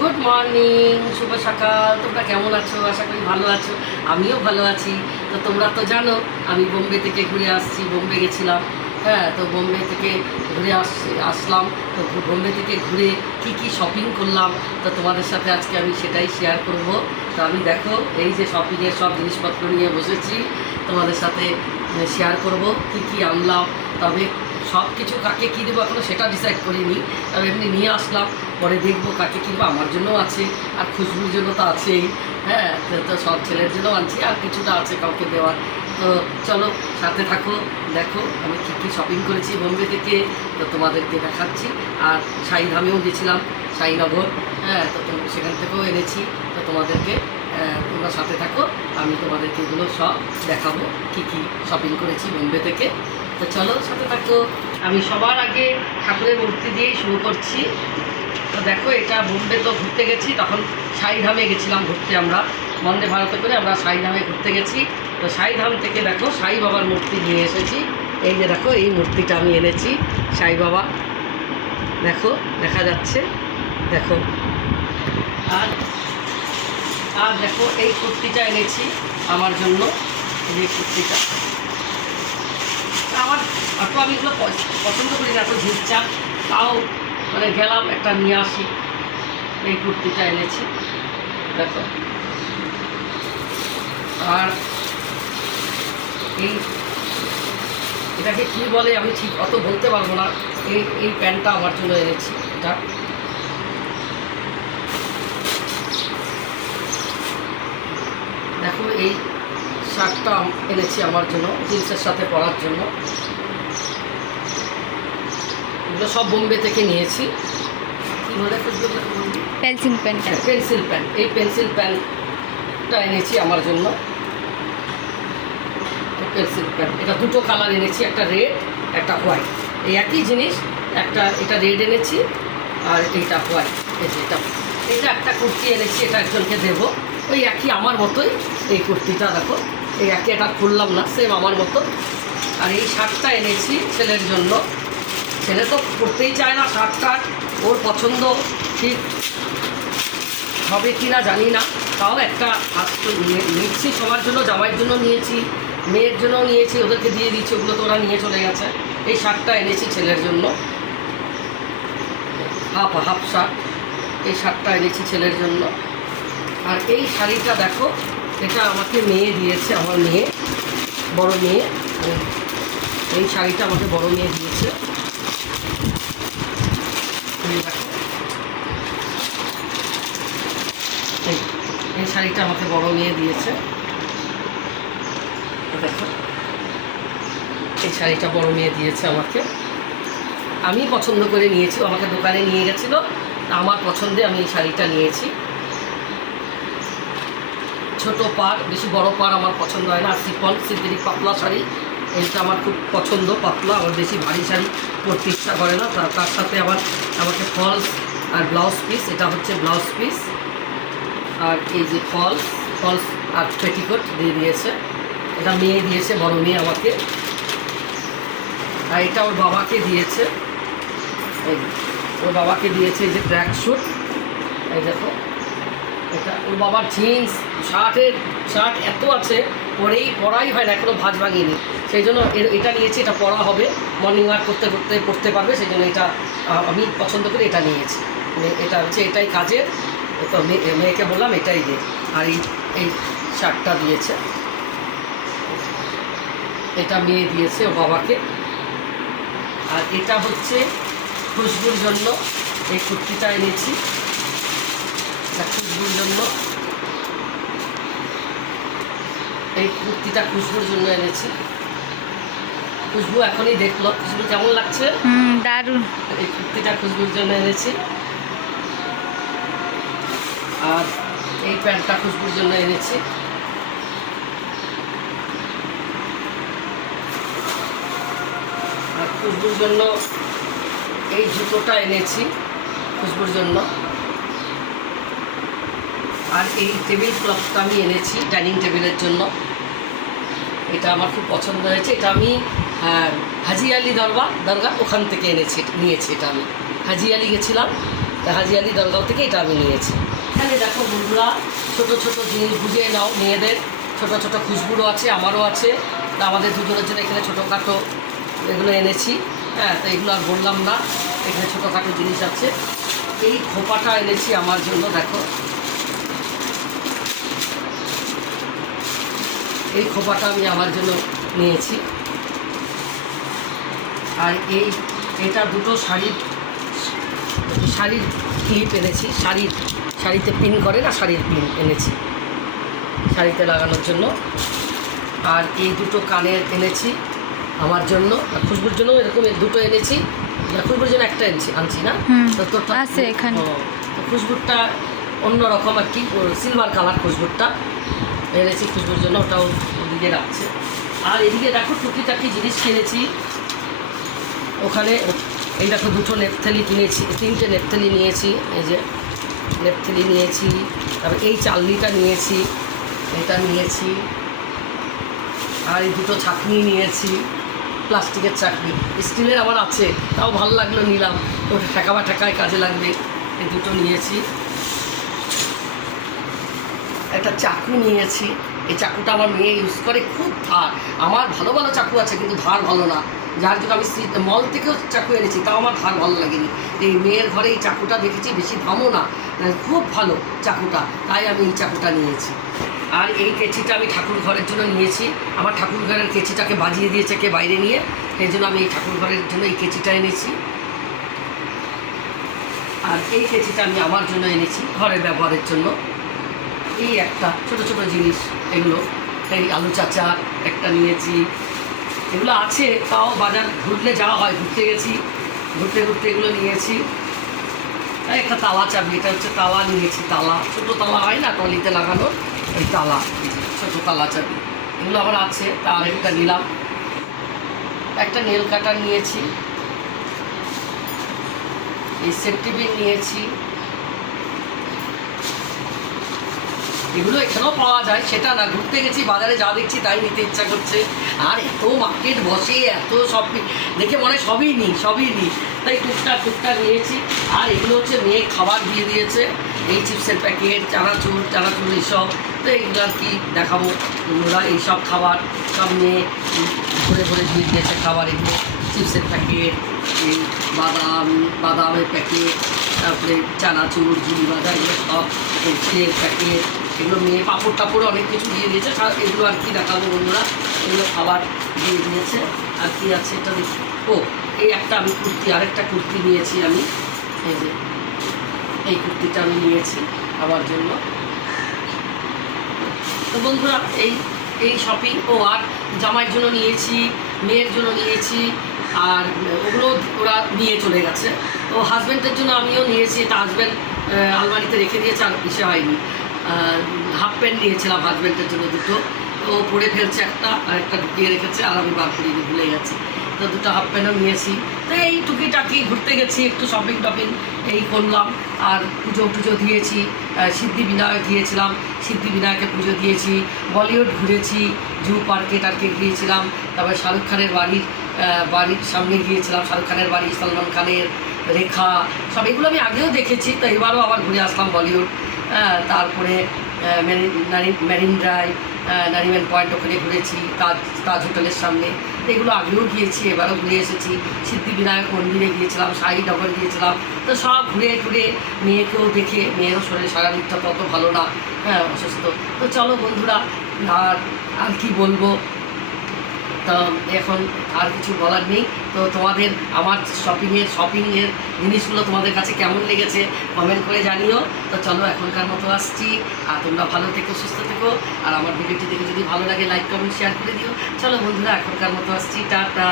Good morning, শুভ সকাল। তোমরা কেমন আছো? আশা করি ভালো আছো। আমিও ভালো আছি। তো তোমরা তো জানো আমি বোম্বে থেকে ঘুরে আসছি, বোম্বে গেছিলাম। হ্যাঁ, তো বোম্বে থেকে ঘুরে আসলাম। তো বোম্বে থেকে ঘুরে কি শপিং করলাম তো তোমাদের সাথে আজকে আমি সেটাই শেয়ার করব। তো আমি দেখো এই যে শপিংয়ের সব জিনিসপত্র নিয়ে বসেছি, তোমাদের সাথে শেয়ার করব কি আনলাম। তবে সব কিছু কাকে কী দেবো এখনও সেটা ডিসাইড করিনি। তবে এমনি নিয়ে আসলাম, পরে দেখবো কাকে কিনবো। আমার জন্যও আছে আর খুশবুর জন্য তো আছেই। হ্যাঁ, তো সব ছেলের জন্যও আনছি আর কিছুটা আছে কাউকে দেওয়ার। তো চলো সাথে থাকো, দেখো আমি কী শপিং করেছি বোম্বে থেকে, তো তোমাদেরকে দেখাচ্ছি। আর শাহিধামেও গেছিলাম, শাহিনগর। হ্যাঁ, তো সেখান থেকেও এনেছি। তো তোমাদেরকে তোমরা সাথে থাকো, আমি তোমাদেরকে এগুলো সব দেখাবো কী শপিং করেছি বোম্বে থেকে। তো চলো সাথে থাকো। আমি সবার আগে ঠাকুরের মূর্তি দিয়েই শুরু করছি। তো দেখো এটা বোম্বে তো ঘুরতে গেছি, তখন শাহিধামে গেছিলাম ঘুরতে। আমরা বন্দে ভারতে করে আমরা শাহিধামে ঘুরতে গেছি। তো শাহিধাম থেকে দেখো সাই বাবার মূর্তি নিয়ে এসেছি। এই যে দেখো এই মূর্তিটা আমি এনেছি, সাই বাবা। দেখো দেখা যাচ্ছে, দেখো। আর দেখো এই কুর্তিটা এনেছি আমার জন্য, এই কুর্তিটা। আমার অত আমি এগুলো পছন্দ করি না, এত ঝিরচাপ, তাও মানে গেলাম একটা নিয়ে আসি। এই কুর্তিটা এনেছি দেখো। আর এটাকে কী বলে আমি ঠিক অত বলতে পারবো না। এই প্যান্টটা আমার জন্য এনেছি। এটা দেখো এই শার্টটা এনেছি আমার জন্য, জিন্সের সাথে পরার জন্য। এগুলো সব বোম্বে থেকে নিয়েছি। কী বলে পেন্সিল প্যান্ট। পেন্সিল প্যান্ট, এই পেন্সিল প্যান্টটা এনেছি আমার জন্য। পেন্সিল প্যান্ট এটা দুটো কালার এনেছি, একটা রেড একটা হোয়াইট। এই একই জিনিস, একটা এটা রেড এনেছি আর এইটা হোয়াইট। এটা একটা কুর্তি এনেছি, এটা একজনকে দেবো। ওই একই আমার মতোই এই কুর্তিটা দেখো, এই একই, এটা খুললাম না, সেম আমার মতো। আর এই শার্টটা এনেছি ছেলের জন্য। ছেলে তো পরতেই চায় না শার্টটা, ওর পছন্দ ঠিক হবে কি না জানি না, তাও একটা নিচ্ছি সবার জন্য। জামাইয়ের জন্য নিয়েছি, মেয়ের জন্যও নিয়েছি, ওদেরকে দিয়ে দিচ্ছি, ওগুলো তো ওরা নিয়ে চলে গেছে। এই শার্টটা এনেছি ছেলের জন্য, হাফ শার্ট। এই শার্টটা এনেছি ছেলের জন্য। আর এই শাড়িটা দেখো, এটা আমাকে মেয়ে দিয়েছে, আমার মেয়ে, বড় মেয়ে। এই শাড়িটা আমাকে বড় মেয়ে দিয়েছে। এই শাড়িটা আমাকে বড় মেয়ে দিয়েছে। দেখো এই শাড়িটা বড় মেয়ে দিয়েছে আমাকে। আমি পছন্দ করে নিয়েছি, আমাকে দোকানে নিয়ে গেছিলো, আমার পছন্দে আমি এই শাড়িটা নিয়েছি। ছোট পাড়, বেশি বড় পাড় আমার পছন্দ হয় না। আর সিন্থেটিক পাতলা শাড়ি, এইটা আমার খুব পছন্দ, পাতলা। আমার বেশি ভারী শাড়ি পরতে ইচ্ছা করে না। তার সাথে আবার আমাকে ফলস আর ব্লাউজ পিস, এটা হচ্ছে ব্লাউজ পিস। আর এই যে ফলস আর পেটিকোট দিয়ে দিয়েছে। এটা মেয়ে দিয়েছে, বড় মেয়ে আমাকে। আর এটা ওর বাবাকে দিয়েছে, ওর বাবাকে দিয়েছে এই যে ট্র্যাক স্যুট। এই দেখো, এটা ওর বাবার জিন্স শার্ট এত আছে, পরাই হয় না, এখনও ভাঁজ ভাঙিনি। সেই জন্য এটা নিয়েছি, এটা পরা হবে, মর্নিং ওয়াক করতে পড়তে পারবে। সেই জন্য এটা আমি পছন্দ করে এটা নিয়েছি। এটা হচ্ছে এটাই কাজের, তো মেয়েকে বললাম এটাই দে। আর এই শার্টটা দিয়েছে, এটা মেয়ে দিয়েছে ও বাবাকে। আর এটা হচ্ছে খুশবুর জন্য, এই কুর্তিটা এনেছি, এটা খুশবুর জন্য। এই কুর্তিটা খুশবুর জন্য এনেছি। খুশবু এখনই দেখলো, খুশবু কেমন লাগছে? দারুণ। এই কুর্তিটা খুশবুর জন্য এনেছি। আর এই প্যান্টটা খুশবুর জন্য এনেছি। আর খুশবুর জন্য এই জুতোটা এনেছি খুশবুর জন্য। আর এই টেবিল ক্লথটা আমি এনেছি ডাইনিং টেবিলের জন্য। এটা আমার খুব পছন্দ হয়েছে। এটা আমি হাজি আলি দরগা ওখান থেকে নিয়েছি। এটা আমি হাজি আলি গেছিলাম, হাজি আলি দরগাঁও থেকে এটা আমি নিয়েছি। এখানে দেখো বন্ধুরা, ছোটো ছোটো জিনিস বুঝিয়ে নাও, মেয়েদের ছোটো ছোটো খুশবুরও আছে, আমারও আছে। তা আমাদের দুজনের জন্য এখানে ছোটোখাটো এগুলো এনেছি। হ্যাঁ, তো এগুলো আর বললাম না, এখানে ছোটোখাটো জিনিস আছে। এই খোপাটা এনেছি আমার জন্য, দেখো এই খোপাটা আমি আমার জন্য নিয়েছি। আর এটা দুটো শাড়ির ক্লিপ এনেছি, শাড়িতে পিন করে না, শাড়ির পিন এনেছি শাড়িতে লাগানোর জন্য। আর এই দুটো কানের এনেছি আমার জন্য, খুশবুর জন্য এরকম দুটো এনেছি। খুশবুর জন্য একটা আনছি না, তো তোরটা আছে এখানে। তো খুশবুরটা অন্যরকম আর কি, সিলভার কালার খুশবুরটা এনেছি খুশবুর জন্য, ওটাও ওদিকে রাখছে। আর এদিকে দেখো টুকিটাকি জিনিস কিনেছি ওখানে। এই দেখো দুটো নেপথেলি কিনেছি, 3টে নেপথেলি নিয়েছি। এই যে নেপথেলি নিয়েছি, তারপর এই চালনিটা নিয়েছি, এটা নিয়েছি। আর এই দুটো ছাঁকনি নিয়েছি, প্লাস্টিকের চাকনি, স্টিলের আমার আছে, তাও ভালো লাগলো নিলাম, ওটা ঠেকায় কাজে লাগবে, এই দুটো নিয়েছি। একটা চাকু নিয়েছি, এই চাকুটা আমার মেয়ে ইউজ করে, খুব ধার। আমার ভালো ভালো চাকু আছে কিন্তু ধার ভালো না, যার জন্য আমি মল থেকেও চাকু এনেছি, তাও আমার ধার ভালো লাগেনি। এই মেয়ের ঘরে এই চাকুটা দেখেছি, বেশি দামও না, খুব ভালো চাকুটা, তাই আমি এই চাকুটা নিয়েছি। আর এই কেচিটা আমি ঠাকুর ঘরের জন্য নিয়েছি, আমার ঠাকুর ঘরের কেচিটাকে বাজিয়ে দিয়েছে কে বাইরে নিয়ে, সেই জন্য আমি এই ঠাকুর ঘরের জন্য এই কেচিটা এনেছি। আর এই কেচিটা আমি আমার জন্য এনেছি, ঘরের ব্যবহারের জন্য। এই একটা ছোটো ছোটো জিনিস, এগুলো এই আলু চাচা একটা নিয়েছি, এগুলো আছে, তাও বাজার ঘুরলে যাওয়া হয়, ঘুরতে গেছি, ঘুরতে এগুলো নিয়েছি। একটা তালা চাবি, এটা হচ্ছে তালা নিয়েছি, তালা ছোটো তালা হয় না টলিতে লাগানো, ওই তালা, ছোটো তালা চাবি, এগুলো আবার আছে। তা আরেকটা নিলাম, একটা নেল কাটার নিয়েছি, এই সেফটি পিন নিয়েছি। এগুলো এখানেও পাওয়া যায় সেটা না, ঘুরতে গেছি বাজারে যা দেখছি তাই নিতে ইচ্ছা করছে। আর এত মার্কেট বসে, এত সব দেখে মনে হয় সবই নিই, তাই টুকটাক নিয়েছি। আর এগুলো হচ্ছে মেয়ে খাবার দিয়ে দিয়েছে, এই চিপসের প্যাকেট, চানাচুর এইসব, তো এগুলো আর কি দেখাবো বন্ধুরা। এইসব খাবার সব মেয়ে ভরে দিয়ে দিয়েছে খাবার, এগুলো চিপসের প্যাকেট, এই বাদামের প্যাকেট, তারপরে চানাচুর, ঝুড়ি বাঁধা, এগুলো সব, তেলের প্যাকেট, এগুলো মেয়ে পাঁপড় অনেক কিছু দিয়ে দিয়েছে। এগুলো আর কি দেখাবো বন্ধুরা, এগুলো খাবার দিয়ে দিয়েছে। আর কি আছে এটা দেখি, এই একটা আমি আরেকটা কুর্তি নিয়েছি আমি, এই যে এই কুর্তিটা আমি নিয়েছি আমার জন্য। তো বন্ধুরা এই শপিং, আর জামাইয়ের জন্য নিয়েছি, মেয়ের জন্য নিয়েছি, আর ওগুলো ওরা নিয়ে চলে গেছে। তো হাজব্যান্ডের জন্য আমিও নিয়েছি, এটা হাজব্যান্ড আলমারিতে রেখে দিয়েছে, আর ইসে হয়নি। হাফ প্যান্ট নিয়েছিলাম হাজব্যান্ডের জন্য দুটো, তো পরে ফেলছে একটা, আর একটা ঢুকিয়ে রেখেছে, আর আমি বার করিনি, ভুলে গেছি। তো দুটো হাফ প্যান্টও নিয়েছি। তো এই টুকিটাকি ঘুরতে গেছি, একটু শপিং টপিং এই করলাম। আর পুজো দিয়েছি, সিদ্ধিবিনায়ক গিয়েছিলাম, সিদ্ধিবিনায়কে পুজো দিয়েছি, বলিউড ঘুরেছি, জু পার্কে গিয়েছিলাম, তারপরে শাহরুখ খানের বাড়ির সামনে গিয়েছিলাম, শাহরুখ খানের বাড়ি, সলমান খানের, রেখা, সব এগুলো আমি আগেও দেখেছি, তো এবারও আবার ঘুরে আসলাম বলিউড। তারপরে মেরিন ড্রাইভ, নারিম্যান পয়েন্ট, ওখানে ঘুরেছি, তাজ হোটেলের সামনে, এগুলো আগেও গিয়েছি, এবারও ঘুরে এসেছি। সিদ্ধিবিনায়ক মন্দিরে গিয়েছিলাম, শাহিনগর গিয়েছিলাম, তো সব ঘুরে মেয়েকেও দেখে, মেয়েরও শরীরে শারীরিকটা তত ভালো না, অসুস্থ। তো চলো বন্ধুরা, আর কি বলবো, তো এখন আর কিছু বলার নেই। তো তোমাদের আমার শপিংয়ের জিনিসগুলো তোমাদের কাছে কেমন লেগেছে কমেন্ট করে জানিও। তো চলো এখনকার মতো আসছি, আর তোমরা ভালো থেকো, সুস্থ থেকো, আর আমার ভিডিওটি দেখে যদি ভালো লাগে লাইক কমেন্ট শেয়ার করে দিও। চলো বন্ধুরা, এখনকার মতো আসছি, টাটা।